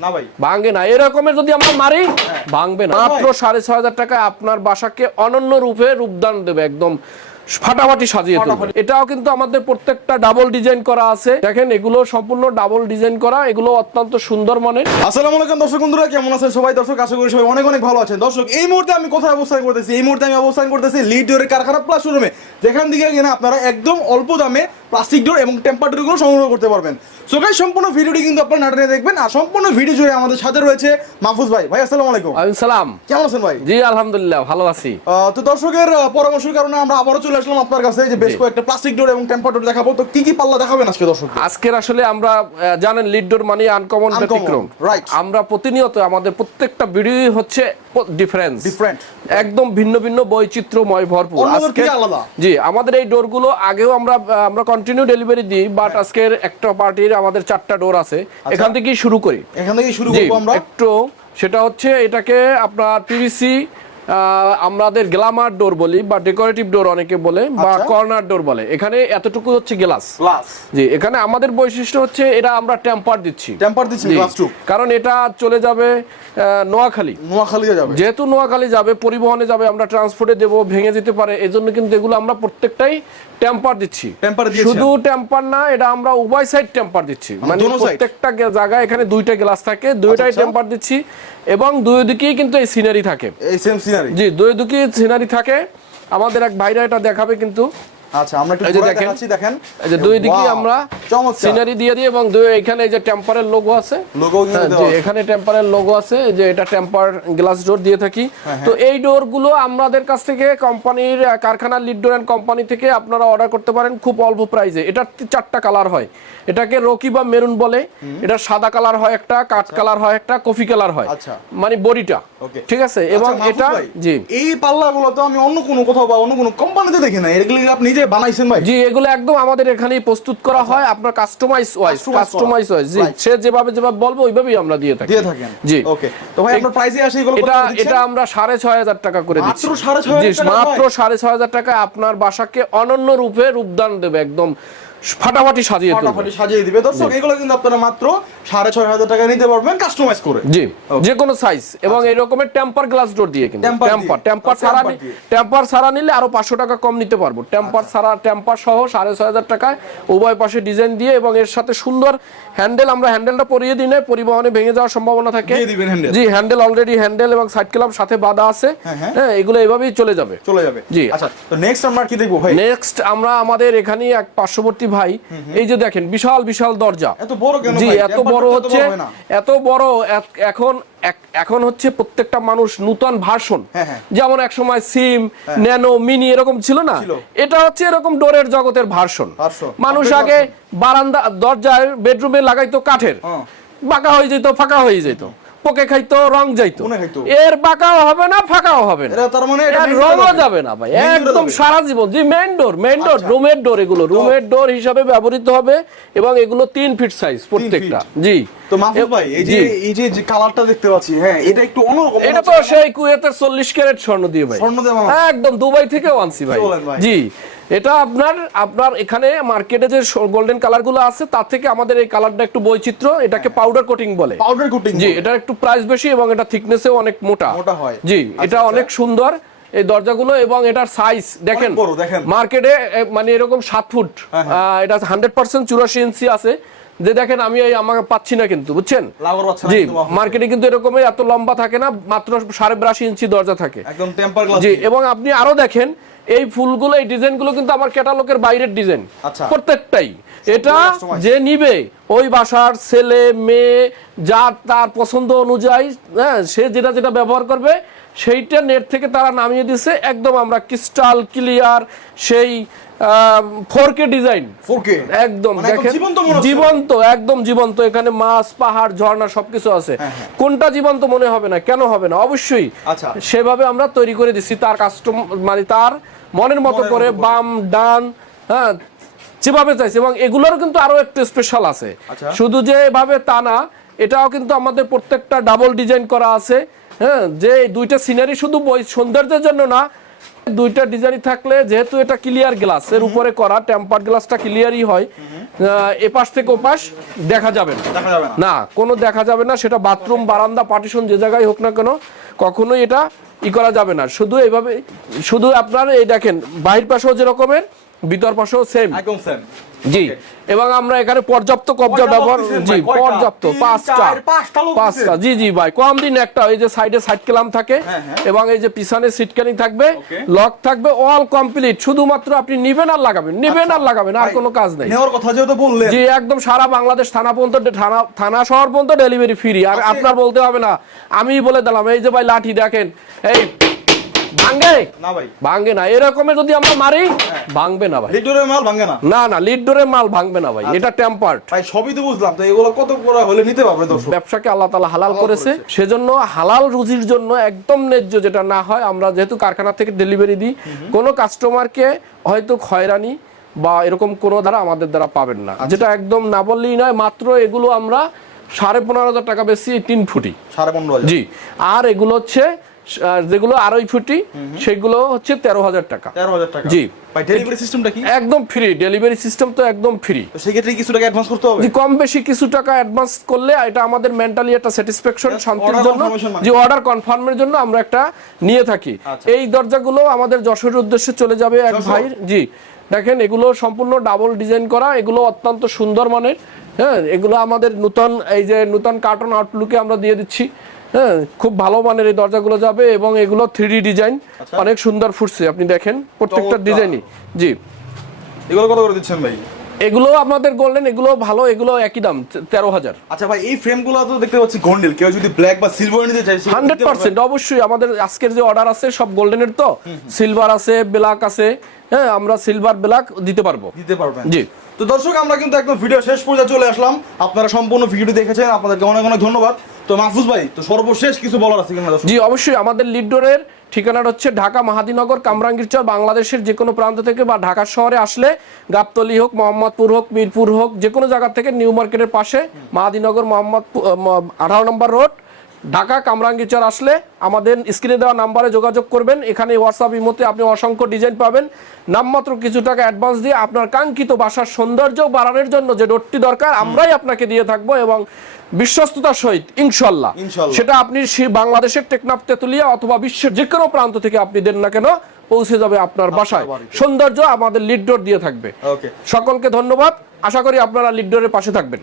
না ভাই। ভাঙবে না। এরকমের যদি আমরা মারি হ্যাঁ। ভাঙবে না। মাত্র সাড়ে ছয় হাজার টাকায় আপনার বাসাকে অনন্য রূপে রূপদান দেবে একদম ফাটাফাটি সাজিয়ে তুলবে। এটাও কিন্তু আমাদের প্রত্যেকটা ডাবল ডিজাইন করা আছে। দেখেন এগুলো সম্পূর্ণ ডাবল ডিজাইন করা। এগুলো অত্যন্ত সুন্দর মানের। আসসালামু আলাইকুম দর্শক বন্ধুরা কেমন আছেন সবাই? দর্শক আশা করি সবাই অনেক অনেক ভালো আছেন। দর্শক এই মুহূর্তে আমি কোথায় অবস্থান করতেছি? এই মুহূর্তে আমি অবস্থান করতেছি কারখানা প্লাস শোরুমে যেখান থেকে কিনা আপনারা একদম অল্প দামে প্লাস্টিক ডোর এবং টেম্পার ডোরগুলো সংগ্রহ করতে পারবেন। সো গাইস সম্পূর্ণ ভিডিওটি কিন্তু আপনারা নাটনে দেখবেন আর সম্পূর্ণ ভিডিও জুড়ে আমাদের সাথে রয়েছে মাহফুজ ভাই। ভাই আসসালামু আলাইকুম। আলাইকুম সালাম। কেমন আছেন ভাই? জি আলহামদুলিল্লাহ ভালো আছি। তো দর্শকের পরামর্শের কারণে আমরা আবারও চলে আসলাম আপনার কাছে যে বেশ কয়েকটা প্লাস্টিক ডোর এবং টেম্পার ডোর দেখাবো। তো কি কি পাল্লা দেখাবেন আজকে দর্শক আজকের আসলে আমরা জানেন লিডডোর মানে আনকমন ব্যতিক্রম। right. আমরা প্রতিনিয়ত আমাদের প্রত্যেকটা ভিডিও হচ্ছে ডিফারেন্স Different. একদম ভিন্ন ভিন্ন বৈচিত্র্যময় ভরপুর। আজকে। জি আমাদের এই ডোরগুলো আগেও আমরা আমরা কন্টিনিউ ডেলিভারি দিই বাট হ্যাঁ। আজকের একটা পার্টির আমাদের চারটা ডোর আছে। এখান থেকেই শুরু করি। এখান থেকেই শুরু করব আমরা। একটু সেটা হচ্ছে এটাকে আপনার পিভিসি আমাদের গ্লামার ডোর বলি বা ডেকোরেটিভ ডোর অনেকে বলে বা আচ্ছা। কর্নার ডোর বলে। এখানে এতটুকু হচ্ছে গ্লাস। জি এখানে আমাদের বৈশিষ্ট্য হচ্ছে এটা আমরা টেম্পার দিচ্ছি। টেম্পার দিচ্ছি গ্লাস টু কারণ এটা চলে যাবে আহ, নোয়াখালী। যাবে। যেহেতু নোয়াখালী যাবে পরিবহনে যাবে আমরা ট্রান্সপোর্টে দেবো ভেঙে যেতে পারে এজন্য কিন্তু এগুলো আমরা প্রত্যেকটাই টেম্পার দিচ্ছি। শুধু টেম্পার না এটা আমরা উভয় সাইড টেম্পার দিচ্ছি। মানে প্রত্যেকটা গে- জায়গায় এখানে দুইটা গ্লাস থাকে দুইটাই আচ্ছা। টেম্পার দিচ্ছি। এবং দুই দিকেই কিন্তু এই সিনারি থাকে। এই সেম সিনারি জি দুই দিকেই সিনারি থাকে। আমাদের এক ভাইরা এটা দেখাবে কিন্তু। আচ্ছা আমরা একটু। দেখাচ্ছি দেখেন। এই যে দুই Wow, আমরা সিনারি দিয়ে দিই এবং দুই এখানে যে টেম্পারের লোগো আছে। লোগো কিন্তু হ্যাঁ। এখানে টেম্পারের লোগো আছে যে এটা টেম্পার গ্লাস ডোর দিয়ে থাকি। হ্যাঁ, তো এই ডোরগুলো আমাদের কাছ থেকে কোম্পানির কারখানার লিড ডোর এন্ড কোম্পানি থেকে আপনারা অর্ডার করতে পারেন খুব অল্প প্রাইসে এটা চারটা কালার হয়। এটাকে রকি বা মেরুন বলে। এটা সাদা কালার হয় একটা কাঠ কালার হয় একটা কফি কালার হয়। আচ্ছা। মানে বডিটা। ঠিক আছে? এবং আচ্ছা, এটা ভাই, জি। এই পাল্লাগুলো তো আমি অন্য কোনো কোথাও বা অন্য কোনো কোম্পানিতে দেখি না এগুলো আপনি নিজে বানাইছেন ভাই? জি এগুলো একদম আমাদের এখানেই প্রস্তুত করা হয় আপনার কাস্টমাইজ ওয়াইজ কাস্টমাইজ ওয়াইজ জি সে যেভাবে যেভাবে বলব ওইভাবেই আমরা দিয়ে থাকি। দিয়ে থাকেন। জি। ওকে তো ভাই আপনার প্রাইসে আসে এগুলো এটা? এটা আমরা সাড়ে ছয় হাজার টাকা করে দিচ্ছি। হাজার জি, টাকা মাত্র ভাই? সাড়ে ছয় হাজার টাকায় আপনার বাসাকে অনন্য রূপে রূপদান দেবে একদম। ফাটাফাটি সাজিয়ে তুলবে। ফাটাফাটি সাজিয়ে দিবে। দর্শক এগুলো কিন্তু আপনারা মাত্র সাড়ে ছয় হাজার টাকা নিতে পারবেন কাস্টমাইজ করে। জি যে কোনো সাইজ এবং এই রকমের টেম্পার গ্লাস ডোর দিয়ে কিন্তু। টেম্পার টেম্পার আচ্ছা, দিয়ে। টেম্পার ছাড়া নিলে আরও পাঁচশো টাকা কম নিতে পারব। টেম্পার ছাড়া টেম্পার সহ সাড়ে ছয় হাজার টাকায় উভয় পাশে ডিজাইন দিয়ে এবং এর সাথে সুন্দর হ্যান্ডেল আমরা হ্যান্ডেলটা পরিয়ে দিই না পরিবহনে ভেঙে যাওয়ার সম্ভাবনা থাকে। দিয়ে দিবেন handle। জি হ্যান্ডেল অলরেডি হ্যান্ডেল এবং সাইড ক্লাব সাথে বাঁধা আছে। হ্যাঁ, হ্যাঁ। হ্যাঁ এগুলো এভাবেই চলে যাবে। চলে যাবে। জি। আচ্ছা তো নেক্সট আমরা কি দেখব ভাই? নেক্সট আমরা আমাদের এখানে এক পার্শ্ববর্তী ভাই এই যে দেখেন বিশাল বিশাল দরজা। এত বড় কেন জি এত বড় হচ্ছে হয়। এত বড় এখন এখন হচ্ছে প্রত্যেকটা মানুষ নূতন ভার্সন। হ্যাঁ, হ্যাঁ। যেমন এক সময় সিম ন্যানো মিনি এরকম ছিল না? এটা হচ্ছে এরকম ডোরের জগতের ভার্সন। Version। মানুষ আগে বারান্দা দরজায় বেডরুমে লাগাইতো কাঠের। হ্যাঁ। বাঁকা হয়ে যেত ফাঁকা হয়ে যেত। পোকে খাইতো রং যাইতো। এর বাঁকাও হবে না ফাঁকাও হবে না। তার মানে রঙও যাবে। না ভাই। একদম সারা জীবন। জি মেন ডোর মেন ডোর। রুমের ডোর এগুলো। রুমের ডোর হিসাবে ব্যবহৃত হবে এবং এগুলো তিন ফিট সাইজ প্রত্যেকটা। জি। তো মাহফুজ ভাই এই যে এই যে কালারটা দেখতে পাচ্ছি হ্যাঁ এটা একটু অন্যরকম এটা তো সেই কুয়েতের চল্লিশ ক্যারেট স্বর্ণ দিয়ে ভাই। স্বর্ণ দিয়ে একদম দুবাই থেকে আনছি ভাই? জি। এটা আপনার আপনার এখানে মার্কেটে যে গোল্ডেন কালারগুলো আছে তার থেকে আমাদের এই কালারটা একটু বৈচিত্র্য এটাকে পাউডার কোটিং বলে। পাউডার কোটিং জি এটা একটু প্রাইস বেশি এবং এটা থিকনেসেও অনেক মোটা। মোটা হয়। জি আচ্ছা, এটা আচ্ছা। অনেক সুন্দর এই দরজাগুলো এবং এটার সাইজ দেখেন। মার্কেটে মানে এরকম সাত ফুট হ্যাঁ, আহ, এটা হান্ড্রেড পার্সেন্ট চুরাশি ইঞ্চি আছে। যে দেখেন আমি এই আমাকে পাচ্ছি না কিন্তু বুঝছেন? জি মার্কেটে কিন্তু এরকমই এত লম্বা থাকে না মাত্র সাড়ে বিরাশি ইঞ্চি দরজা থাকে। একদম টেম্পার গ্লাস জি এবং আপনি আরও দেখেন এই ফুলগুলো এই ডিজাইনগুলো কিন্তু আমার ক্যাটালগের বাইরের ডিজাইন। আচ্ছা। প্রত্যেকটাই। এটা যে নিবে ওই বাসার ছেলে মেয়ে যার তার পছন্দ অনুযায়ী হ্যাঁ সে যেটা যেটা ব্যবহার করবে সেইটা নেট থেকে তারা নামিয়ে দিছে একদম আমরা ক্রিস্টাল ক্লিয়ার সেই ফোর কে ডিজাইন 4K একদম মানে দেখেন জীবন্ত একদম জীবন্ত এখানে মাছ পাহাড় ঝর্ণা সবকিছু আছে হ্যাঁ, হ্যাঁ। কোনটা জীবন্ত মনে হবে না কেন হবে না অবশ্যই আচ্ছা। সেভাবে আমরা তৈরি করে দিচ্ছি তার কাস্টম মানে তার মনের মতো করে। বাম ডান হ্যাঁ যেভাবে চাইছে এবং এগুলোর কিন্তু আরও একটু স্পেশাল আছে। আচ্ছা। শুধু যে এভাবে তা না এটাও কিন্তু আমাদের প্রত্যেকটা ডাবল ডিজাইন করা আছে। হ্যাঁ যে দুইটা সিনারি শুধু বই সৌন্দর্যের জন্য না দুইটা ডিজাইন থাকলে যেহেতু এটা ক্লিয়ার গ্লাস এর উপরে করা টেম্পার গ্লাসটা ক্লিয়ারই হয় এপাশ থেকে ওপাশ দেখা যাবে না। কোনো দেখা যাবে না সেটা বাথরুম বারান্দা পার্টিশন যে জায়গায় হোক না কেন কখনোই এটা ই করা যাবে না। শুধু এইভাবে শুধু আপনার এই দেখেন বাহির পাশেও যে রকমের ভিতর পাশেও সেম একদম সেম জি। এবং আমরা এখানে পর্যাপ্ত কবজা ব্যবহার জি পর্যাপ্ত পাঁচটা। পাঁচটা? জি জি ভাই কম দিন একটা এই যে সাইডে সাইড ক্লাম থাকে হ্যাঁ, হ্যাঁ। এবং এই যে পিছনে সিটকানি থাকবে লক থাকবে অল কমপ্লিট শুধুমাত্র আপনি নিবেন আর লাগাবেন নিবেন আর লাগাবেন আর কোনো কাজ নেই। নেওয়ার কথা যেহেতু বললেন। জি একদম সারা বাংলাদেশ থানা পর্যন্ত থানা থানা শহর পর্যন্ত ডেলিভারি ফ্রি আর আপনার বলতে হবে না আমি বলে দিলাম এই যে ভাই লাঠি দেখেন এই না ভাই। ভাঙ্গে না এরকমের যদি আমরা মারি ভাঙবে না ভাই। লিটারের মাল ভাঙে না? না না লিড ডোরের মাল ভাঙবে না ভাই এটা টেম্পার্ড ভাই সবই তো বুঝলাম তো এগুলো কত করে হলে নিতে পারবে দর্শক? ব্যবসাকে আল্লাহ তালা হালাল করেছে সেজন্য হালাল রুজির জন্য একদম ন্যায্য যেটা না হয় আমরা যেহেতু কারখানা থেকে ডেলিভারি দিই কোনো কাস্টমারকে হয়তো খয়রানি বা এরকম কোনো দ্বারা আমাদের দ্বারা পাবেন না। যেটা একদম না বললেই নয় মাত্র এগুলো আমরা সাড়ে পনেরো হাজার টাকা বেশি তিন ফুটি। সাড়ে পনেরো হাজার। জি আর এগুলো হচ্ছে যেগুলো আড়াই ফুটি সেগুলো হচ্ছে তেরো হাজার টাকা। তেরো হাজার টাকা। জি। ডেলিভারি সিস্টেমটা কি? একদম ফ্রি ডেলিভারি সিস্টেম তো একদম ফ্রি সেক্ষেত্রে কিছু টাকা অ্যাডভান্স করতে হবে? কম বেশি কিছু টাকা অ্যাডভান্স করলে এটা আমাদের মেন্টালি একটা স্যাটিসফ্যাকশন শান্তির জন্য। যে অর্ডার কনফার্মের জন্য আমরা একটা নিয়ে থাকি। আচ্ছা। এই দরজাগুলো আমাদের যশোরের উদ্দেশ্যে চলে যাবে এক ভাই জি দেখেন এগুলো সম্পূর্ণ ডাবল ডিজাইন করা এগুলো অত্যন্ত সুন্দর মানের। হ্যাঁ এগুলো আমাদের নতুন এই যে নতুন কার্টন আউটলুকে আমরা দিয়ে দিচ্ছি। হ্যাঁ খুব ভালো মানের এই দরজাগুলো যাবে এবং এগুলো থ্রি ডিজাইন আচ্ছা। অনেক সুন্দর ফুটছে আপনি দেখেন প্রত্যেকটা ডিজাইনই জি। এগুলো কত করে দিচ্ছেন ভাই? এগুলো আমাদের গোল্ডেন এগুলো ভালো এগুলো একই দাম তেরো হাজার। আচ্ছা ভাই এই ফ্রেমগুলো তো দেখতে পাচ্ছি গোল্ডেন কেউ যদি ব্ল্যাক বা সিলভার নিতে চাই হান্ড্রেড পার্সেন্ট অবশ্যই আমাদের আজকের যে অর্ডার আছে সব গোল্ডেনের তো। সিলভার আছে ব্ল্যাক আছে হ্যাঁ আমরা সিলভার ব্ল্যাক দিতে পারব। দিতে পারবেন। জি। তো দর্শক আমরা কিন্তু একদম ভিডিও শেষ পর্যায়ে চলে আসলাম। আপনারা সম্পূর্ণ ভিডিও দেখেছেন। আপনাদেরকে অনেক অনেক ধন্যবাদ। তো মাহফুজ ভাই, তো সর্বশেষ কিছু বলার আছে কিনা জি, অবশ্যই। আমাদের লিডোরের ঠিকানাটা হচ্ছে ঢাকা মাহাদিনগর কামরাঙ্গীরচর বাংলাদেশের যে কোনো প্রান্ত থেকে বা ঢাকা শহরে আসলে গাবতলি হোক, মোহাম্মদপুর হোক, মিরপুর হোক, যে কোনো জায়গা থেকে নিউ মার্কেটের পাশে মাহাদিনগর, মোহাম্মদপুর আঠারো নম্বর রোড। ঢাকা কামরাঙ্গীরচর আসলে আমাদের স্ক্রিনে দেওয়া নাম্বারে যোগাযোগ করবেন। এখানে হোয়াটসঅ্যাপ ইমোতে আপনি অসংখ্য ডিজাইন পাবেন। নামমাত্র কিছু টাকা অ্যাডভান্স দিয়ে আপনার কাঙ্ক্ষিত বাসার সৌন্দর্য বাড়ানোর জন্য যে ডোরটি দরকার আমরাই আপনাকে দিয়ে থাকব এবং বিশ্বস্ততার সহিত ইনশাল্লাহ। সেটা আপনি বাংলাদেশের টেকনাফ তেতুলিয়া অথবা বিশ্বের যে কোনো প্রান্ত থেকে আপনি দেন না কেন পৌঁছে যাবে আপনার বাসায়। সৌন্দর্য আমাদের লিড ডোর দিয়ে থাকবে। সকলকে ধন্যবাদ। আশা করি আপনারা লিড ডোরের পাশে থাকবেন।